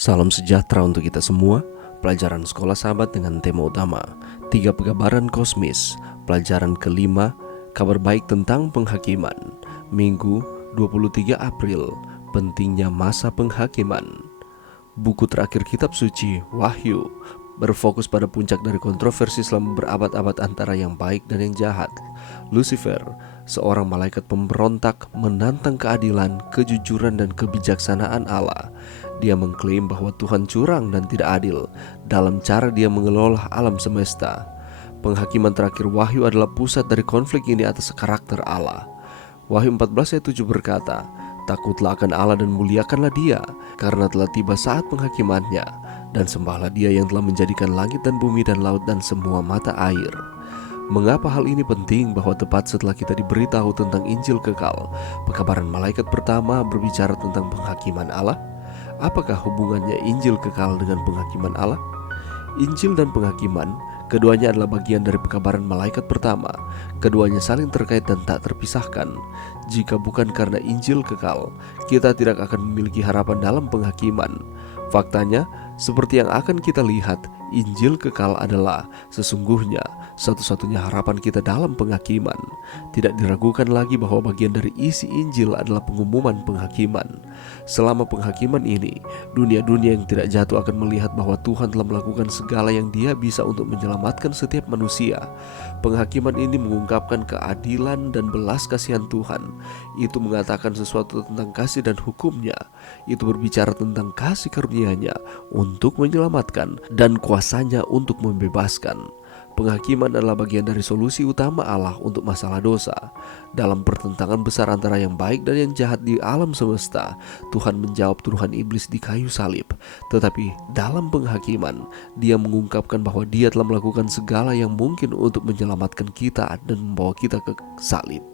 Salam sejahtera untuk kita semua. Pelajaran Sekolah Sahabat dengan tema utama 3 Pegabaran Kosmis. Pelajaran kelima, kabar baik tentang penghakiman. Minggu 23 April, pentingnya masa penghakiman. Buku terakhir kitab suci, Wahyu, berfokus pada puncak dari kontroversi selama berabad-abad antara yang baik dan yang jahat. Lucifer, seorang malaikat pemberontak, menantang keadilan, kejujuran, dan kebijaksanaan Allah. Dia mengklaim bahwa Tuhan curang dan tidak adil dalam cara dia mengelola alam semesta. Penghakiman terakhir Wahyu adalah pusat dari konflik ini atas karakter Allah. Wahyu 14 ayat 7 berkata, "Takutlah akan Allah dan muliakanlah Dia, karena telah tiba saat penghakimannya, dan sembahlah Dia yang telah menjadikan langit dan bumi dan laut dan semua mata air." Mengapa hal ini penting? Bahwa tepat setelah kita diberitahu tentang Injil kekal, pekabaran malaikat pertama berbicara tentang penghakiman Allah. Apakah hubungannya Injil kekal dengan penghakiman Allah? Injil dan penghakiman, keduanya adalah bagian dari pekabaran malaikat pertama. Keduanya saling terkait dan tak terpisahkan. Jika bukan karena Injil kekal, kita tidak akan memiliki harapan dalam penghakiman. Faktanya, seperti yang akan kita lihat, Injil kekal adalah sesungguhnya satu-satunya harapan kita dalam penghakiman. Tidak diragukan lagi bahwa bagian dari isi Injil adalah pengumuman penghakiman. Selama penghakiman ini, dunia-dunia yang tidak jatuh akan melihat bahwa Tuhan telah melakukan segala yang Dia bisa untuk menyelamatkan setiap manusia. Penghakiman ini mengungkapkan keadilan dan belas kasihan Tuhan. Itu mengatakan sesuatu tentang kasih dan hukumnya. Itu berbicara tentang kasih karunia-Nya untuk menyelamatkan dan kuasanya untuk membebaskan. Penghakiman adalah bagian dari solusi utama Allah untuk masalah dosa. Dalam pertentangan besar antara yang baik dan yang jahat di alam semesta, Tuhan menjawab tuduhan iblis di kayu salib. Tetapi dalam penghakiman, Dia mengungkapkan bahwa Dia telah melakukan segala yang mungkin untuk menyelamatkan kita dan membawa kita ke salib.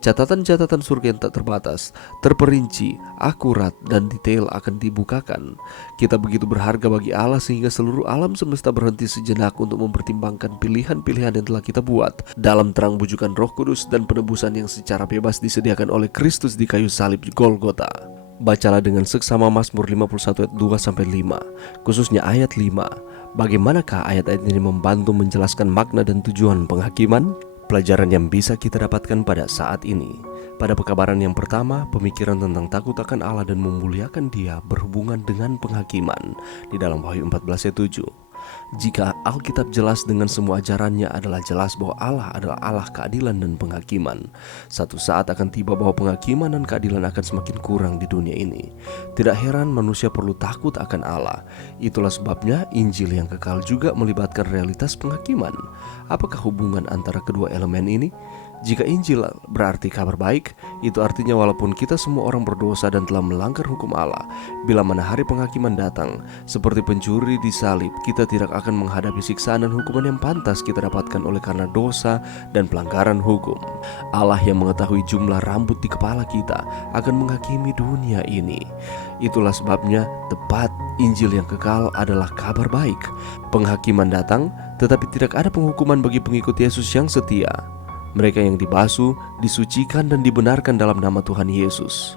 Catatan-catatan surga yang tak terbatas, terperinci, akurat, dan detail akan dibukakan. Kita begitu berharga bagi Allah sehingga seluruh alam semesta berhenti sejenak untuk mempertimbangkan pilihan-pilihan yang telah kita buat dalam terang bujukan Roh Kudus dan penebusan yang secara bebas disediakan oleh Kristus di kayu salib di Golgota. Bacalah dengan seksama Mazmur 51 ayat 2-5, khususnya ayat 5. Bagaimanakah ayat-ayat ini membantu menjelaskan makna dan tujuan penghakiman? Pelajaran yang bisa kita dapatkan pada saat ini. Pada pekabaran yang pertama, pemikiran tentang takut akan Allah dan memuliakan Dia berhubungan dengan penghakiman di dalam Wahyu 14 ayat 7. Jika Alkitab jelas dengan semua ajarannya adalah jelas bahwa Allah adalah Allah keadilan dan penghakiman. Satu saat akan tiba bahwa penghakiman dan keadilan akan semakin kurang di dunia ini. Tidak heran manusia perlu takut akan Allah. Itulah sebabnya Injil yang kekal juga melibatkan realitas penghakiman. Apakah hubungan antara kedua elemen ini? Jika Injil berarti kabar baik, itu artinya walaupun kita semua orang berdosa dan telah melanggar hukum Allah, bila mana hari penghakiman datang, seperti pencuri disalib, kita tidak akan menghadapi siksaan dan hukuman yang pantas kita dapatkan oleh karena dosa dan pelanggaran hukum. Allah yang mengetahui jumlah rambut di kepala kita akan menghakimi dunia ini. Itulah sebabnya tepat Injil yang kekal adalah kabar baik. Penghakiman datang, tetapi tidak ada penghukuman bagi pengikut Yesus yang setia. Mereka yang dibasuh, disucikan dan dibenarkan dalam nama Tuhan Yesus.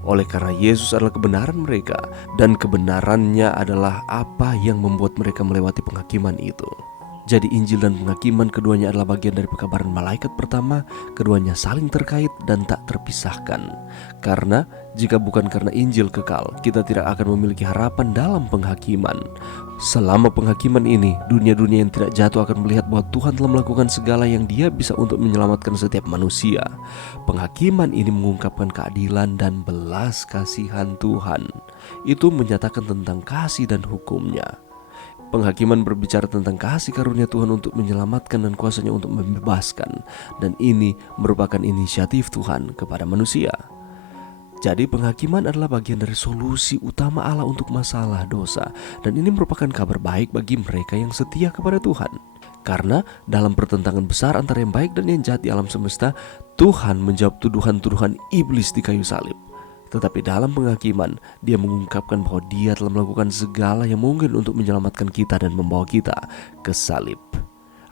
Oleh karena Yesus adalah kebenaran mereka, dan kebenarannya adalah apa yang membuat mereka melewati penghakiman itu. Jadi Injil dan penghakiman keduanya adalah bagian dari pekabaran malaikat pertama. Keduanya saling terkait dan tak terpisahkan. Karena jika bukan karena Injil kekal, kita tidak akan memiliki harapan dalam penghakiman. Selama penghakiman ini, dunia-dunia yang tidak jatuh akan melihat bahwa Tuhan telah melakukan segala yang Dia bisa untuk menyelamatkan setiap manusia. Penghakiman ini mengungkapkan keadilan dan belas kasihan Tuhan. Itu menyatakan tentang kasih dan hukumnya. Penghakiman berbicara tentang kasih karunia Tuhan untuk menyelamatkan dan kuasanya untuk membebaskan. Dan ini merupakan inisiatif Tuhan kepada manusia. Jadi penghakiman adalah bagian dari solusi utama Allah untuk masalah dosa. Dan ini merupakan kabar baik bagi mereka yang setia kepada Tuhan. Karena dalam pertentangan besar antara yang baik dan yang jahat di alam semesta, Tuhan menjawab tuduhan-tuduhan iblis di kayu salib. Tetapi dalam penghakiman, Dia mengungkapkan bahwa Dia telah melakukan segala yang mungkin untuk menyelamatkan kita dan membawa kita ke salib.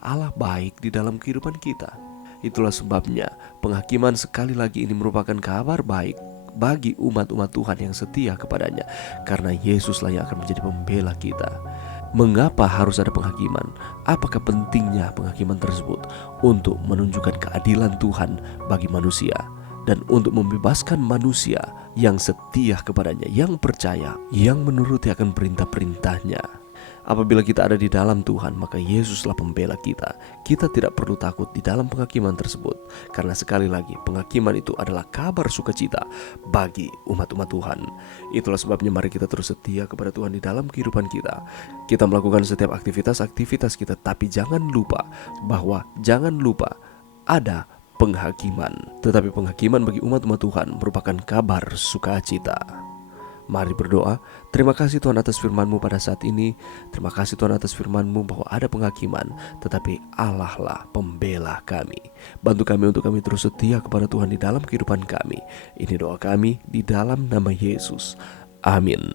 Allah baik di dalam kehidupan kita. Itulah sebabnya penghakiman sekali lagi ini merupakan kabar baik bagi umat-umat Tuhan yang setia kepadanya, karena Yesuslah yang akan menjadi pembela kita. Mengapa harus ada penghakiman? Apakah pentingnya penghakiman tersebut? Untuk menunjukkan keadilan Tuhan bagi manusia, dan untuk membebaskan manusia yang setia kepadanya, yang percaya, yang menuruti akan perintah-perintahnya. Apabila kita ada di dalam Tuhan, maka Yesuslah pembela kita. Kita tidak perlu takut di dalam penghakiman tersebut, karena sekali lagi penghakiman itu adalah kabar sukacita bagi umat-umat Tuhan. Itulah sebabnya mari kita terus setia kepada Tuhan di dalam kehidupan kita. Kita melakukan setiap aktivitas-aktivitas kita, tapi jangan lupa ada penghakiman. Tetapi penghakiman bagi umat-umat Tuhan merupakan kabar sukacita. Mari berdoa. Terima kasih Tuhan atas firman-Mu pada saat ini. Terima kasih Tuhan atas firman-Mu bahwa ada penghakiman, tetapi Allah lah pembela kami. Bantu kami untuk kami terus setia kepada Tuhan di dalam kehidupan kami. Ini doa kami di dalam nama Yesus. Amin.